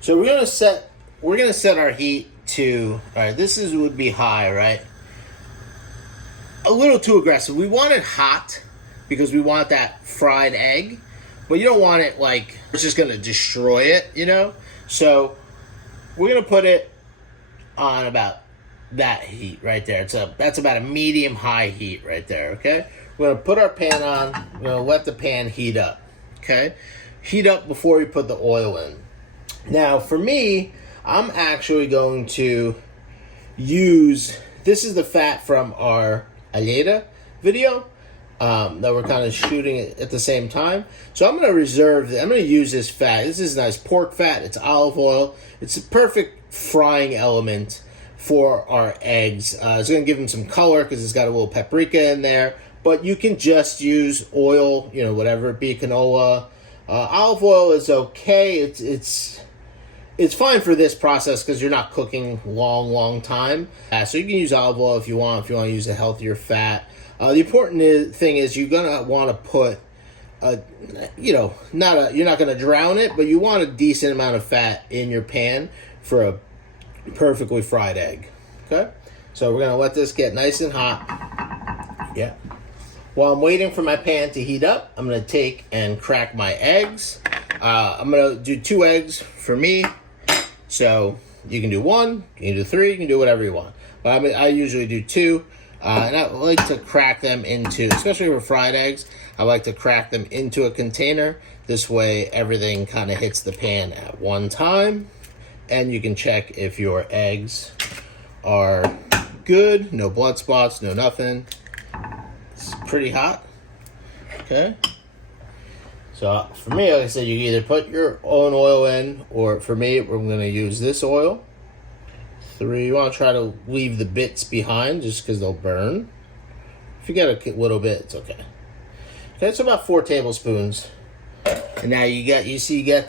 So we're gonna set our heat to, all right, would be high, right? A little too aggressive. We want it hot because we want that fried egg, but you don't want it like it's just gonna destroy it. So we're gonna put it on about that heat right there. That's about a medium high heat right there. Okay, we're gonna put our pan on. We're gonna let the pan heat up. Okay, heat up before we put the oil in. Now, for me, I'm actually going to use this is the fat from our Aleda video that we're kind of shooting at the same time. So I'm going to I'm going to use this fat. This is nice pork fat. It's olive oil. It's a perfect frying element for our eggs. It's going to give them some color because it's got a little paprika in there. But you can just use oil, whatever it be, canola. Olive oil is okay. It's fine for this process because you're not cooking long time. So you can use olive oil if you want to use a healthier fat. The important thing is you're gonna want to put, you're not gonna drown it, but you want a decent amount of fat in your pan for a perfectly fried egg. Okay, so we're gonna let this get nice and hot. Yeah. While I'm waiting for my pan to heat up, I'm gonna take and crack my eggs. I'm gonna do 2 eggs for me. So you can do 1, you can do 3, you can do whatever you want. But I usually do 2. And I like to crack them into, especially for fried eggs, I like to crack them into a container. This way everything kind of hits the pan at one time. And you can check if your eggs are good, no blood spots, no nothing. It's pretty hot. Okay. So for me, like I said, you can either put your own oil in, or for me, we're going to use this oil. 3, you want to try to leave the bits behind just because they'll burn. If you get a little bit, it's okay. Okay, it's about 4 tablespoons. And now you get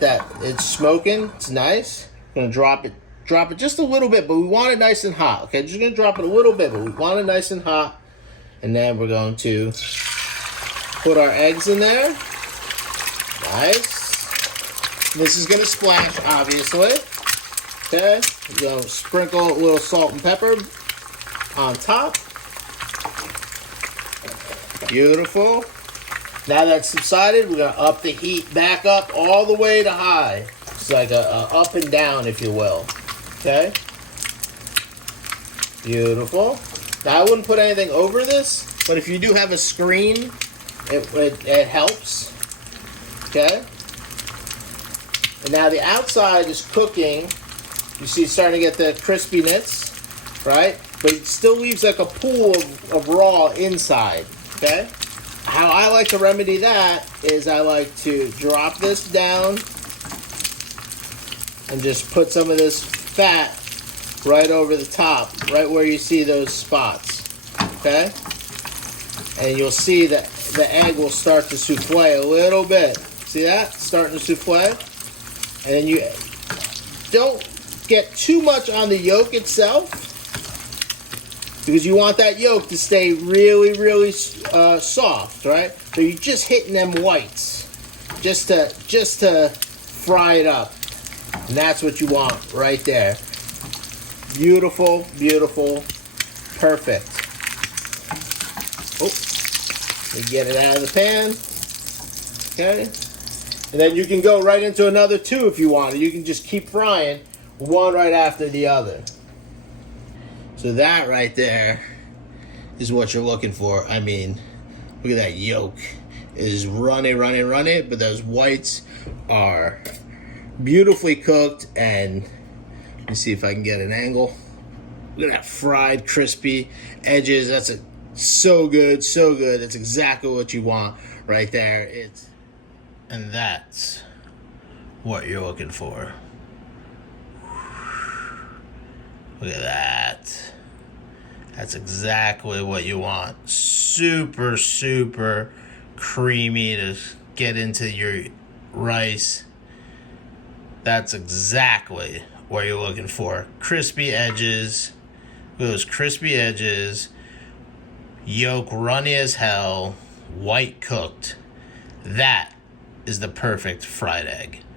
that it's smoking. It's nice. I'm gonna drop it just a little bit, but we want it nice and hot. Okay, just gonna drop it a little bit, but we want it nice and hot. And then we're going to put our eggs in there. Nice. This is gonna splash, obviously. Okay, we're gonna sprinkle a little salt and pepper on top. Beautiful. Now that's subsided, we're gonna up the heat back up all the way to high. It's like a up and down, if you will. Okay. Beautiful. Now I wouldn't put anything over this, but if you do have a screen, it helps. Okay. And now the outside is cooking. You see it's starting to get the crispiness, right? But it still leaves like a pool of raw inside, okay? How I like to remedy that is I like to drop this down and just put some of this fat right over the top, right where you see those spots, okay? And you'll see that the egg will start to souffle a little bit. See that? Starting to souffle. And then you don't get too much on the yolk itself because you want that yolk to stay really soft, right? So you're just hitting them whites just to fry it up. And that's what you want right there. Beautiful, perfect. Oh, we get it out of the pan. Okay. And then you can go right into another 2 if you want. You can just keep frying one right after the other. So that right there is what you're looking for. I mean, look at that yolk. It is runny, but those whites are beautifully cooked. And let me see if I can get an angle. Look at that fried, crispy edges. That's so good. That's exactly what you want right there. And that's what you're looking for. Look at that. That's exactly what you want. Super creamy to get into your rice. That's exactly what you're looking for. Crispy edges. Look at those crispy edges. Yolk runny as hell. White cooked. That is the perfect fried egg.